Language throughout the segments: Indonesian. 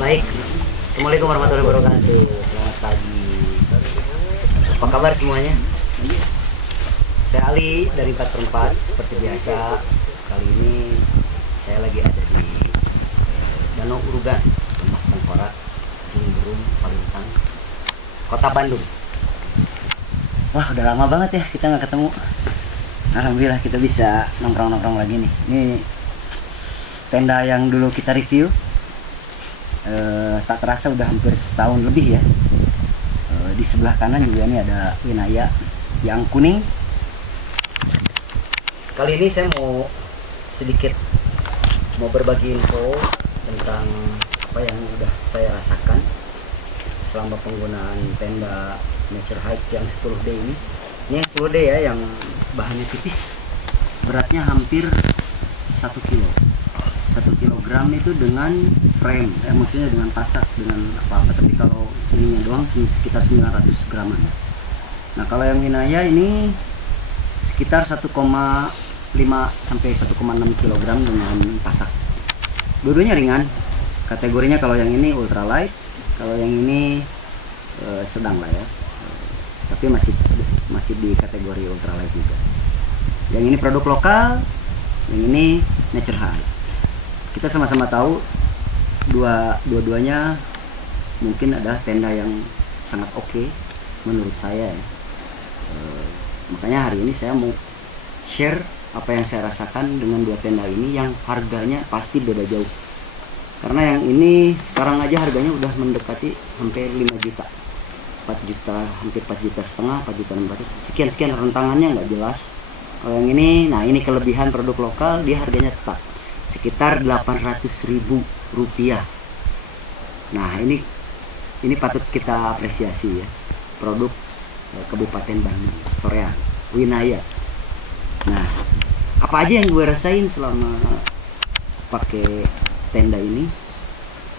Baik, Assalamualaikum warahmatullahi wabarakatuh. Selamat pagi. Apa kabar semuanya? Saya Ali dari 4/4. Seperti biasa, kali ini saya lagi ada di Danau Urugan, Rumah Tengkorak, Jingburung, Palintang, Kota Bandung. Wah, udah lama banget ya kita nggak ketemu. Alhamdulillah kita bisa nongkrong-nongkrong lagi nih. Ini tenda yang dulu kita review. Tak terasa udah hampir setahun lebih ya. Di sebelah kanan juga ini ada Winaya yang kuning. Kali ini saya mau sedikit berbagi info tentang apa yang udah saya rasakan selama penggunaan tenda Nature Hike yang 10D ini. Ini yang 10D ya, yang bahannya tipis, beratnya hampir 1 kilo. 1 kilogram itu dengan frame, maksudnya dengan pasak, dengan apa-apa, tapi kalau ininya doang sekitar 900 graman. Nah kalau yang Winaya ini sekitar 1,5 sampai 1,6 kilogram dengan pasak. Dua-duanya ringan, kategorinya kalau yang ini ultralight, kalau yang ini sedang lah ya, tapi masih di kategori ultralight juga. Yang ini produk lokal, yang ini Nature Hike. Kita sama-sama tahu dua-duanya mungkin ada tenda yang sangat oke menurut saya ya. Makanya hari ini saya mau share apa yang saya rasakan dengan dua tenda ini yang harganya pasti beda jauh. Karena yang ini sekarang aja harganya udah mendekati hampir 5 juta, 4 juta, hampir 4 juta setengah, 4 juta 600, sekian rentangannya nggak jelas. Kalau yang ini, nah ini kelebihan produk lokal, dia harganya tetap sekitar 800.000 rupiah. Nah ini patut kita apresiasi ya, produk Kabupaten Bandung, Soreang, Winaya. Nah apa aja yang gue rasain selama pakai tenda ini,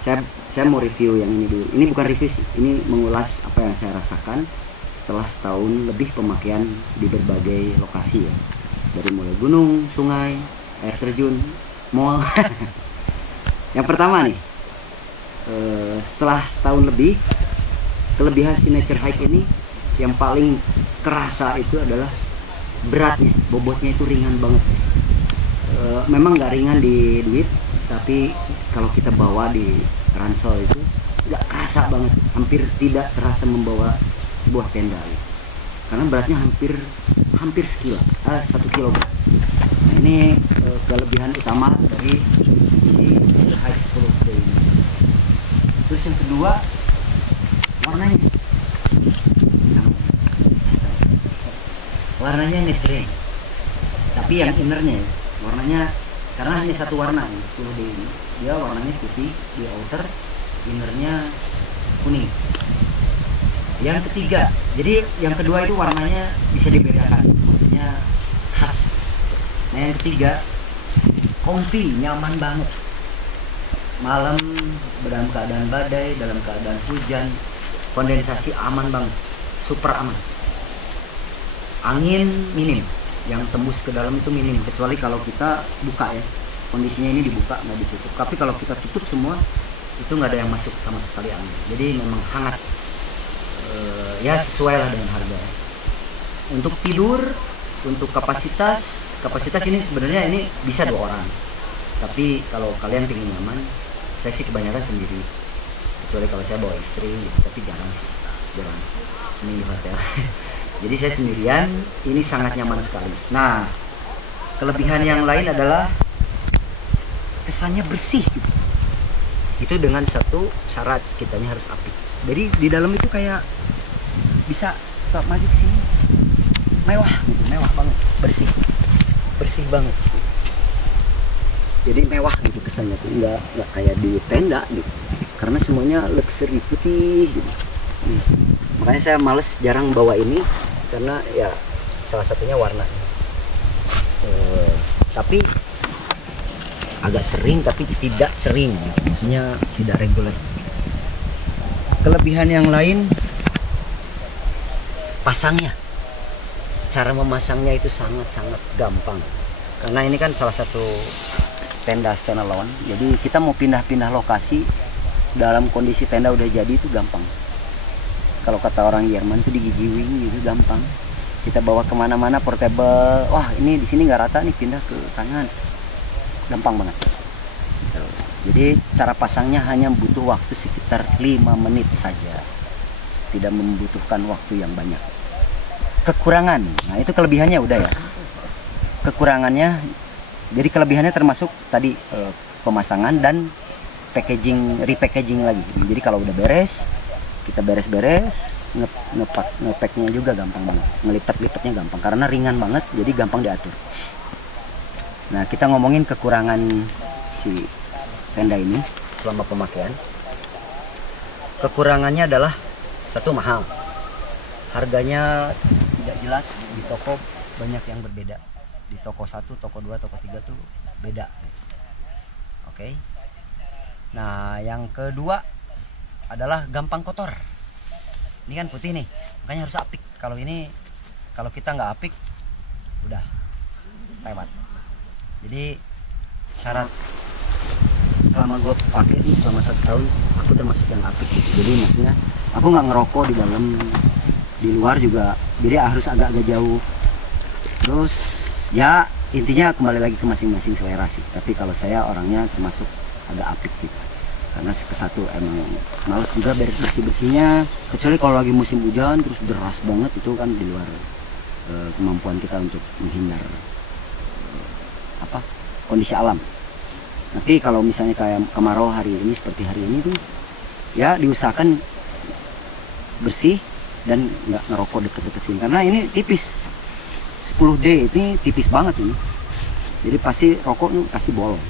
saya mau review yang ini dulu. Ini bukan review sih, ini mengulas apa yang saya rasakan setelah setahun lebih pemakaian di berbagai lokasi ya, dari mulai gunung, sungai, air terjun, mall. Yang pertama nih, setelah setahun lebih, kelebihan si Nature Hike ini yang paling kerasa itu adalah beratnya, bobotnya itu ringan banget. Memang nggak ringan di duit, tapi kalau kita bawa di ransel itu nggak kerasa banget, hampir tidak terasa membawa sebuah tenda gitu. Karena beratnya hampir 1 kilogram. Nah ini kelebihan utama dari si Hike 10D ini. Terus yang kedua, warnanya ngejreng, tapi yang innernya ya, warnanya karena hanya satu warna nih 10D ini, dia warnanya putih di outer, innernya kuning. Yang ketiga, jadi yang kedua itu warnanya bisa dibedakan, maksudnya khas. Nah yang ketiga, comfy, nyaman banget. Malam dalam keadaan badai, dalam keadaan hujan, kondensasi aman banget, super aman. Angin minim, yang tembus ke dalam itu minim, kecuali kalau kita buka ya, kondisinya ini dibuka nggak ditutup. Tapi kalau kita tutup semua, itu nggak ada yang masuk sama sekali angin. Jadi memang hangat. Ya sesuai lah dengan harga. Untuk tidur, untuk kapasitas ini sebenarnya ini bisa 2 orang. Tapi kalau kalian pengen nyaman, saya sih kebanyakan sendiri. Kecuali kalau saya bawa istri, gitu. Tapi jarang ini di hotel. Jadi saya sendirian, ini sangat nyaman sekali. Nah, kelebihan yang lain adalah kesannya bersih gitu. Itu dengan satu syarat, kitanya harus apik. Jadi di dalam itu kayak bisa maju ke sini, mewah gitu, mewah banget, bersih banget. Jadi mewah gitu kesannya tuh, nggak kayak di tenda gitu. Karena semuanya luxury putih gitu. Makanya saya males jarang bawa ini karena ya salah satunya warnanya. Tapi agak sering, tapi tidak sering, maksudnya tidak reguler. Kelebihan yang lain, pasangnya, cara memasangnya itu sangat-sangat gampang. Karena ini kan salah satu tenda standalone, jadi kita mau pindah-pindah lokasi dalam kondisi tenda udah jadi itu gampang. Kalau kata orang Jerman tuh digigiwing gitu, gampang. Kita bawa kemana-mana portable. Wah ini di sini nggak rata nih, pindah ke kanan, gampang banget. Jadi cara pasangnya hanya butuh waktu sekitar 5 menit saja, tidak membutuhkan waktu yang banyak. Kekurangan, nah itu kelebihannya udah ya. Kekurangannya, jadi kelebihannya termasuk tadi pemasangan dan packaging, repackaging lagi. Jadi kalau udah beres, kita beres-beres, ngepacknya juga gampang banget, ngelipat-lipatnya gampang karena ringan banget, jadi gampang diatur. Nah kita ngomongin kekurangan si tenda ini selama pemakaian. Kekurangannya adalah satu, mahal. Harganya tidak jelas, di toko banyak yang berbeda. Di toko 1, toko 2, toko 3 tuh beda. Oke. Nah, yang kedua adalah gampang kotor. Ini kan putih nih, makanya harus apik. Kalau ini, kalau kita nggak apik, udah lewat. Jadi syarat selama gue pakai ini selama 1 tahun, aku termasuk yang apik gitu. Jadi maksudnya aku nggak ngerokok di dalam, di luar juga, jadi harus agak-agak jauh. Terus ya intinya kembali lagi ke masing-masing selera sih. Tapi kalau saya orangnya termasuk agak apik gitu, karena ke satu emang males juga bersih-bersihnya, kecuali kalau lagi musim hujan terus deras banget, itu kan di luar kemampuan kita untuk menghindar kondisi alam. Tapi kalau misalnya kayak kemarau hari ini seperti hari ini tuh ya diusahakan bersih dan nggak ngerokok deket-deket sini, karena ini tipis 10D, ini tipis banget ini, jadi pasti rokok tuh pasti bolong,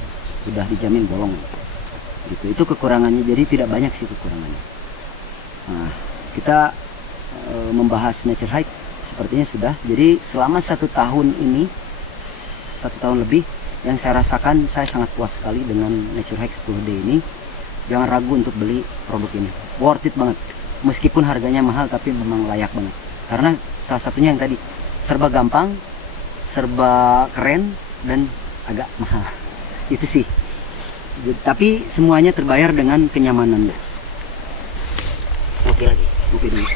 sudah dijamin bolong gitu. Itu kekurangannya, jadi tidak banyak sih kekurangannya. Nah kita membahas Nature Hike sepertinya sudah. Jadi selama 1 tahun ini, 1 tahun lebih, yang saya rasakan, saya sangat puas sekali dengan Nature Hike 10D ini. Jangan ragu untuk beli produk ini, worth it banget. Meskipun harganya mahal, tapi memang layak banget. Karena salah satunya yang tadi, serba gampang, serba keren, dan agak mahal. Itu sih. Tapi semuanya terbayar dengan kenyamanan. Oke lagi, oke dulu.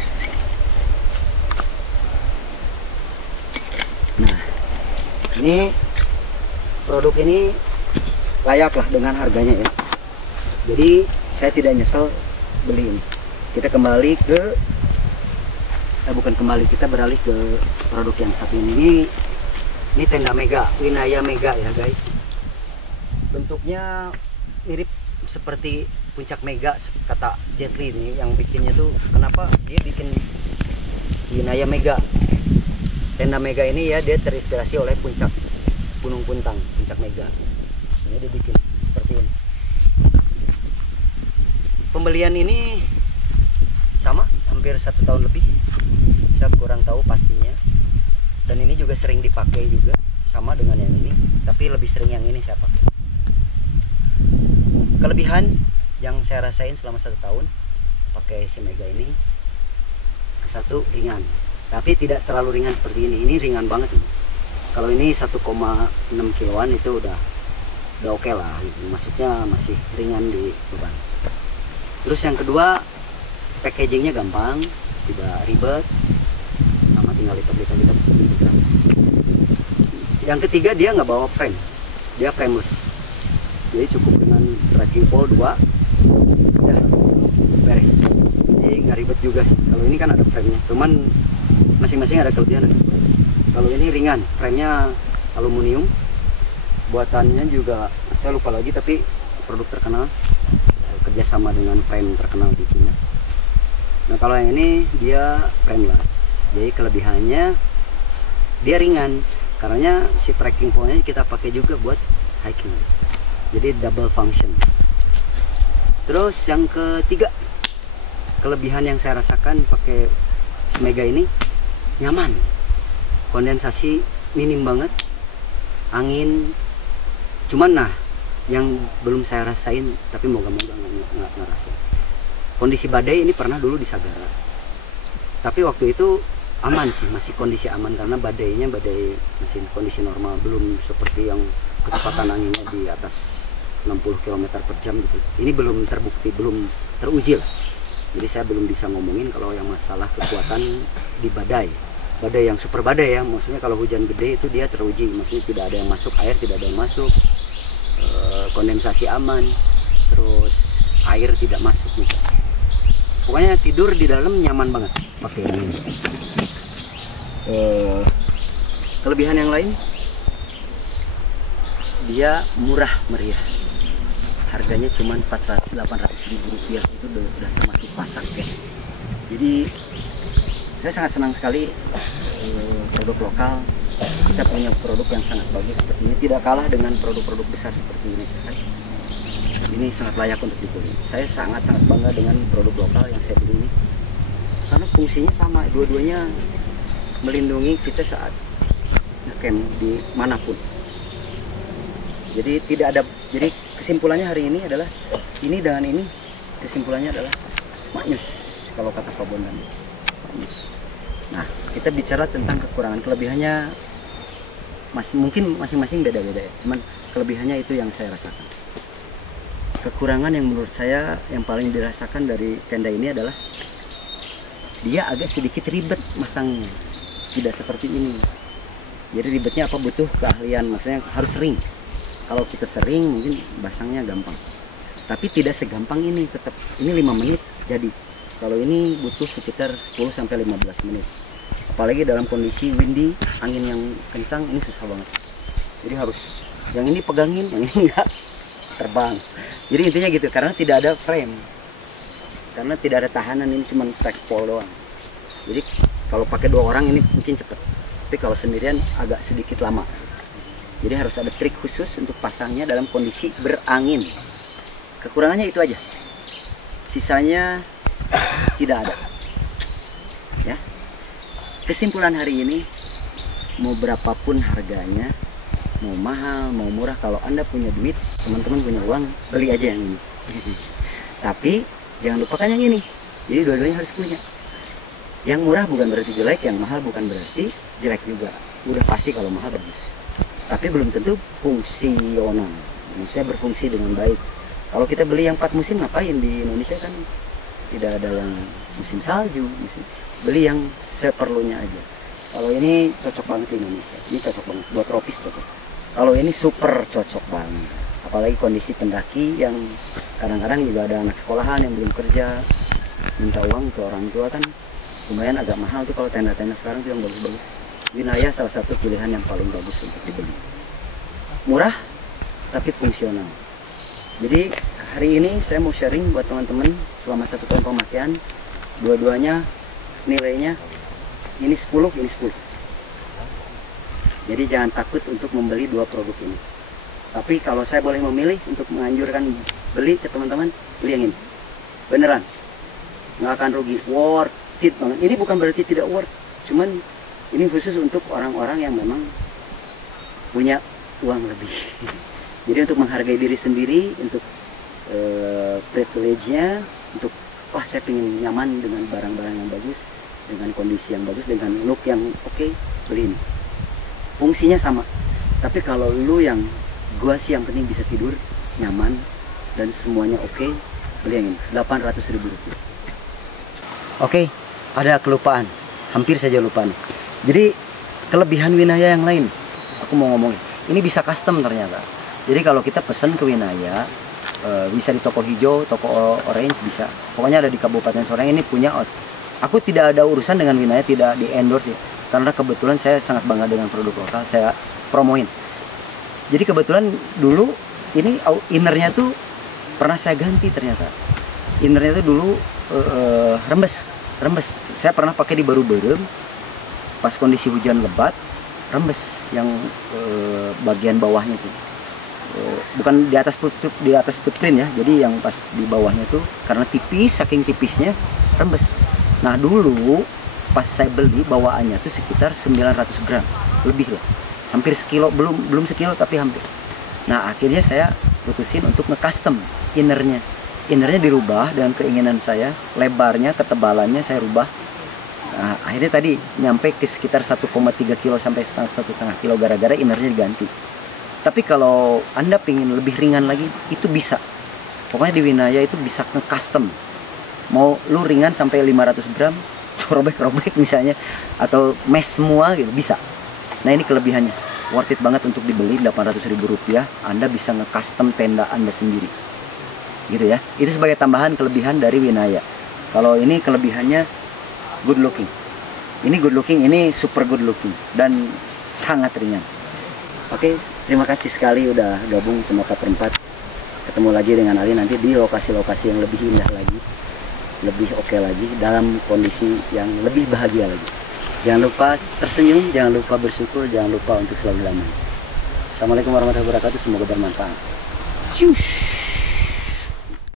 Nah, ini produk ini layaklah dengan harganya ya. Jadi saya tidak nyesel beli ini. Kita kembali ke kita beralih ke produk yang satu ini. Ini tenda Mega, Winaya Mega ya guys. Bentuknya mirip seperti puncak Mega, kata Jet Li ini yang bikinnya tuh. Kenapa dia bikin Winaya Mega? Tenda Mega ini ya, dia terinspirasi oleh puncak Gunung Puntang, puncak Mega. Ini dia bikin seperti ini. Pembelian ini sama, hampir 1 tahun lebih. Saya kurang tahu pastinya. Dan ini juga sering dipakai juga, sama dengan yang ini, tapi lebih sering yang ini saya pakai. Kelebihan yang saya rasain selama 1 tahun pakai si Mega ini, satu, ringan. Tapi tidak terlalu ringan seperti ini. Ini ringan banget ini. Kalau ini 1,6 kiloan itu udah oke lah gitu. Maksudnya masih ringan di beban. Terus yang kedua, packagingnya gampang, tidak ribet, sama tinggal lipat. Yang ketiga, dia nggak bawa frame, dia frameless. Jadi cukup dengan trekking pole 2, udah beres. Jadi nggak ribet juga sih. Kalau ini kan ada frame-nya, cuman masing-masing ada kelebihan. Kalau ini ringan, frame-nya aluminium, buatannya juga saya lupa lagi, tapi produk terkenal, kerjasama dengan frame terkenal di Cina. Nah kalau yang ini dia frameless, jadi kelebihannya dia ringan, karena si trekking pole-nya kita pakai juga buat hiking, jadi double function. Terus yang ketiga, kelebihan yang saya rasakan pakai Mega ini, nyaman, kondensasi minim banget, angin. Cuman nah yang belum saya rasain, tapi moga-moga nggak ngerasain, kondisi badai ini pernah dulu di Sagara, tapi waktu itu aman sih, masih kondisi aman karena badai masih kondisi normal, belum seperti yang kecepatan anginnya di atas 60 km per jam gitu. Ini belum terbukti, belum teruji lah. Jadi saya belum bisa ngomongin kalau yang masalah kekuatan di badai yang super badai ya, maksudnya kalau hujan gede itu dia teruji, maksudnya tidak ada yang masuk, air tidak ada yang masuk, kondensasi aman, terus air tidak masuk gitu. Pokoknya tidur di dalam nyaman banget pakai ini. Kelebihan yang lain, dia murah meriah, harganya cuma 800.000 rupiah, itu udah termasuk pasak ya. Jadi saya sangat senang sekali produk lokal. Kita punya produk yang sangat bagus seperti ini, tidak kalah dengan produk-produk besar seperti ini. Ini sangat layak untuk dibeli. Saya sangat-sangat bangga dengan produk lokal yang saya beli ini, karena fungsinya sama, dua-duanya melindungi kita saat ngecamp di manapun. Jadi tidak ada, jadi kesimpulannya hari ini adalah ini dengan ini, kesimpulannya adalah maknyus kalau kata Pak Bondan, maknyus. Nah, kita bicara tentang kekurangan, kelebihannya mungkin masing-masing beda-beda ya. Cuman kelebihannya itu yang saya rasakan. Kekurangan yang menurut saya yang paling dirasakan dari tenda ini adalah dia agak sedikit ribet masangnya. Tidak seperti ini. Jadi ribetnya apa? Butuh keahlian, maksudnya harus sering. Kalau kita sering mungkin pasangnya gampang. Tapi tidak segampang ini, tetap ini 5 menit jadi. Kalau ini butuh sekitar 10-15 menit. Apalagi dalam kondisi windy, angin yang kencang, ini susah banget. Jadi harus yang ini pegangin, yang ini enggak, terbang. Jadi intinya gitu, karena tidak ada frame. Karena tidak ada tahanan, ini cuma trackpole doang. Jadi kalau pakai 2 orang ini mungkin cepet. Tapi kalau sendirian agak sedikit lama. Jadi harus ada trik khusus untuk pasangnya dalam kondisi berangin. Kekurangannya itu aja. Sisanya tidak ada. Ya. Kesimpulan hari ini, mau berapapun harganya, mau mahal, mau murah, kalau Anda punya duit, teman-teman punya uang, beli aja yang ini. Tapi jangan lupakan yang ini. Jadi dua-duanya harus punya. Yang murah bukan berarti jelek, yang mahal bukan berarti jelek juga. Udah pasti kalau mahal bagus. Tapi belum tentu fungsional. Maksudnya berfungsi dengan baik. Kalau kita beli yang 4 musim, ngapain? Di Indonesia kan tidak ada yang musim salju, beli yang seperlunya aja. Kalau ini cocok banget di Indonesia, ini cocok banget buat tropis cocok. Kalau ini super cocok banget, apalagi kondisi pendaki yang kadang-kadang juga ada anak sekolahan yang belum kerja, minta uang ke orang tua, kan lumayan agak mahal tuh kalau tenda-tenda sekarang tuh yang bagus-bagus. Winaya salah satu pilihan yang paling bagus untuk dibeli, murah tapi fungsional. Jadi hari ini saya mau sharing buat teman-teman selama 1 tahun pemakaian, dua-duanya nilainya ini 10, ini 10. Jadi jangan takut untuk membeli 2 produk ini. Tapi kalau saya boleh memilih untuk menganjurkan beli ke teman-teman, beli yang ini. Beneran, nggak akan rugi, worth it banget. Ini bukan berarti tidak worth, cuman ini khusus untuk orang-orang yang memang punya uang lebih. Jadi untuk menghargai diri sendiri, untuk privilege-nya, untuk wah saya pengen nyaman dengan barang-barang yang bagus, dengan kondisi yang bagus, dengan look yang oke, beli ini. Fungsinya sama. Tapi kalau lu yang gua sih yang penting bisa tidur nyaman dan semuanya oke, beli yang ini. 800.000 rupiah. Oke, ada kelupaan. Hampir saja lupa nih. Jadi kelebihan Winaya yang lain, aku mau ngomongin. Ini bisa custom ternyata. Jadi kalau kita pesan ke Winaya, bisa di toko hijau, toko orange bisa. Pokoknya ada di Kabupaten Sorong ini punya. Aku tidak ada urusan dengan Winaya, tidak di endorse ya. Karena kebetulan saya sangat bangga dengan produk lokal, saya promoin. Jadi kebetulan dulu ini innernya tuh pernah saya ganti ternyata. Innernya tuh dulu rembes. Saya pernah pakai di Baru-Berem, pas kondisi hujan lebat, rembes yang bagian bawahnya tuh. Bukan di atas footprint ya, jadi yang pas di bawahnya tuh karena tipis, saking tipisnya rembes. Nah dulu pas saya beli bawaannya tuh sekitar 900 gram lebih lah, hampir sekilo, belum sekilo tapi hampir. Nah akhirnya saya putusin untuk nge-custom innernya dirubah dengan keinginan saya, lebarnya, ketebalannya saya rubah. Nah akhirnya tadi nyampe ke sekitar 1,3 kilo sampai 1,5 kilo gara-gara innernya diganti. Tapi kalau Anda pengen lebih ringan lagi, itu bisa. Pokoknya di Winaya itu bisa nge-custom. Mau lu ringan sampai 500 gram, robek-robek misalnya, atau mesh semua gitu, bisa. Nah ini kelebihannya, worth it banget untuk dibeli, Rp800.000. Anda bisa nge-custom tenda Anda sendiri, gitu ya. Itu sebagai tambahan kelebihan dari Winaya. Kalau ini kelebihannya good looking. Ini good looking, ini super good looking, dan sangat ringan. Oke, terima kasih sekali udah gabung sama 4x4. Ketemu lagi dengan Ali nanti di lokasi-lokasi yang lebih indah lagi, lebih oke lagi, dalam kondisi yang lebih bahagia lagi. Jangan lupa tersenyum, jangan lupa bersyukur, jangan lupa untuk selalu damai. Assalamualaikum warahmatullahi wabarakatuh, semoga bermanfaat. Shush.